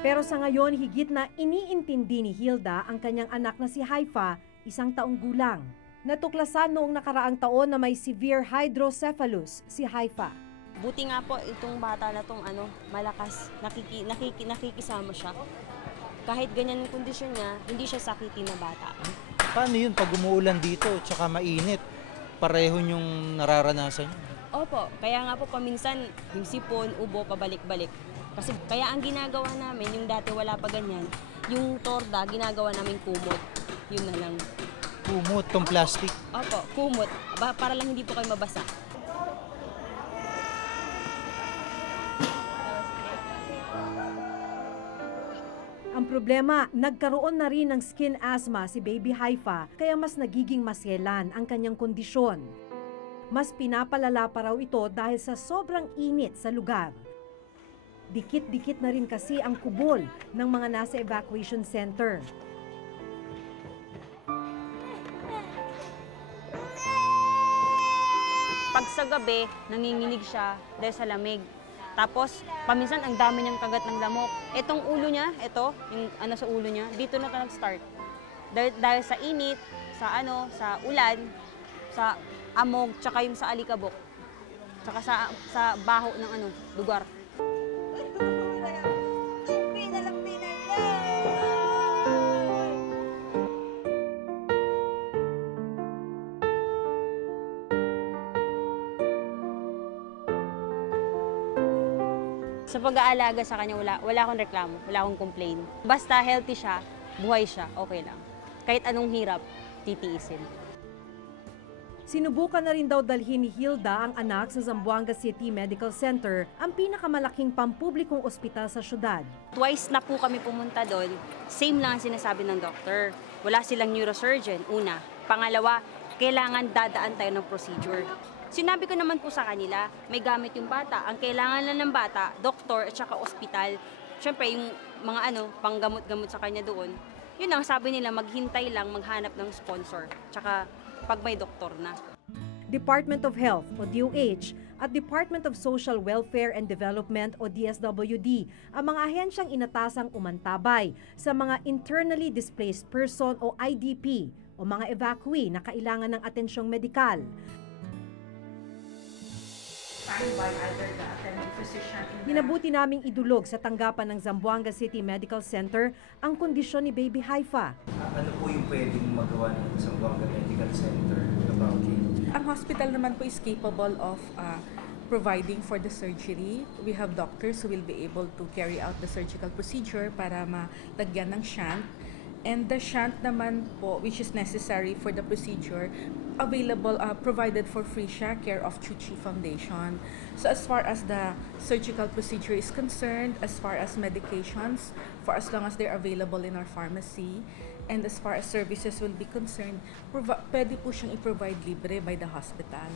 Pero sa ngayon, higit na iniintindi ni Hilda ang kanyang anak na si Haifa, 1 taong gulang. Natuklasan noong nakaraang taon na may severe hydrocephalus si Haifa. Buti nga po itong bata na itong malakas, nakikisama siya. Kahit ganyan yung kondisyon niya, hindi siya sakiti na bata. Paano yun pag umuulan dito tsaka mainit? Pareho yung nararanasan niyo? Opo, kaya nga po paminsan yung sipon, ubo, pabalik-balik. Kasi kaya ang ginagawa namin, yung dati wala pa ganyan, yung torda, ginagawa namin kumot. Yun na lang. Kumot, tong plastic? Opo, kumot. Para lang hindi po kayo mabasa. Ang problema, nagkaroon na rin ng skin asthma si Baby Haifa kaya mas nagiging maselan ang kanyang kondisyon. Mas pinapalala pa raw ito dahil sa sobrang init sa lugar. Dikit-dikit na rin kasi ang kubol ng mga nasa evacuation center. Pag sa gabi, nanginginig siya dahil sa lamig. Tapos, paminsan ang dami niyang kagat ng lamok. Itong ulo niya, ito, yung sa ulo niya, dito na ito nag-start. Dahil sa init, sa ulan, sa amog, tsaka yung sa alikabok. Tsaka sa baho ng lugar. Sa pag-aalaga sa kanya, wala akong reklamo, wala akong complain. Basta healthy siya, buhay siya, okay lang. Kahit anong hirap, titiisin. Sinubukan na rin daw dalhin ni Hilda ang anak sa Zamboanga City Medical Center, ang pinakamalaking pampublikong ospital sa syudad. Twice na po kami pumunta doon, same lang ang sinasabi ng doktor. Wala silang neurosurgeon, una. Pangalawa, kailangan dadaan tayo ng procedure. Sinabi ko naman po sa kanila, may gamit yung bata. Ang kailangan lang ng bata, doktor at saka ospital. Siyempre, yung mga panggamot-gamot sa kanya doon. Yun ang sabi nila, maghintay lang, maghanap ng sponsor. Tsaka pag may doktor na. Department of Health o DOH at Department of Social Welfare and Development o DSWD ang mga ahensyang inatasang umantabay sa mga internally displaced person o IDP o mga evacuee na kailangan ng atensyong medikal. Minabuti naming idulog sa tanggapan ng Zamboanga City Medical Center ang kondisyon ni Baby Haifa. Ano po yung pwedeng magawa ng Zamboanga Medical Center about it? Ang hospital naman po is capable of providing for the surgery. We have doctors who will be able to carry out the surgical procedure para malagyan ng shunt. And the shunt naman po, which is necessary for the procedure, available, provided for free siya, care of Chuchi Foundation. So as far as the surgical procedure is concerned, as far as medications, for as long as they're available in our pharmacy, and as far as services will be concerned, pwede po siyang i-provide libre by the hospital.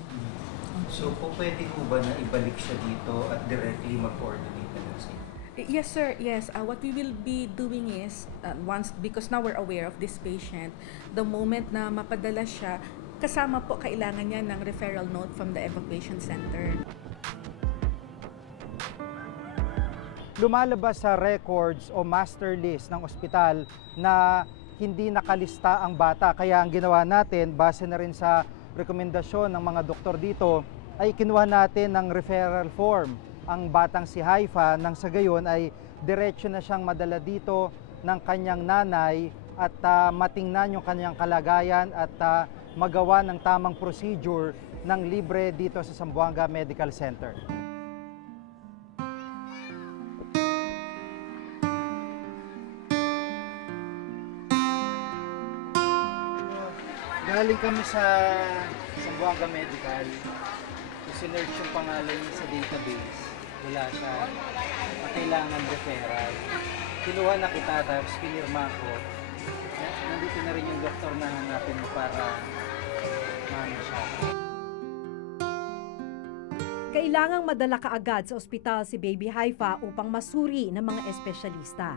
So po pwede po ba na ibalik siya dito at directly mag-coordinate na lang siya? Yes, sir. Yes. What we will be doing is, because now we're aware of this patient, the moment na mapadala siya, kasama po kailangan niya ng referral note from the evacuation center. Lumalabas sa records o master list ng ospital na hindi nakalista ang bata. Kaya ang ginawa natin, base na rin sa rekomendasyon ng mga doktor dito, ay kinuha natin ng referral form ang batang si Haifa, nang sa gayon ay diretso na siyang madala dito ng kanyang nanay at matingnan yung kanyang kalagayan at magawa ng tamang procedure ng libre dito sa Zamboanga Medical Center. Galing kami sa Zamboanga Medical. Sinerch yung pangalan niya sa database. Wala siya. Kailangan referral. Kinuha na kita, tapos pinirma ko. Nandito na rin yung doktor na hanapin mo para maano siya. Kailangang madala kaagad sa ospital si Baby Haifa upang masuri ng mga espesyalista.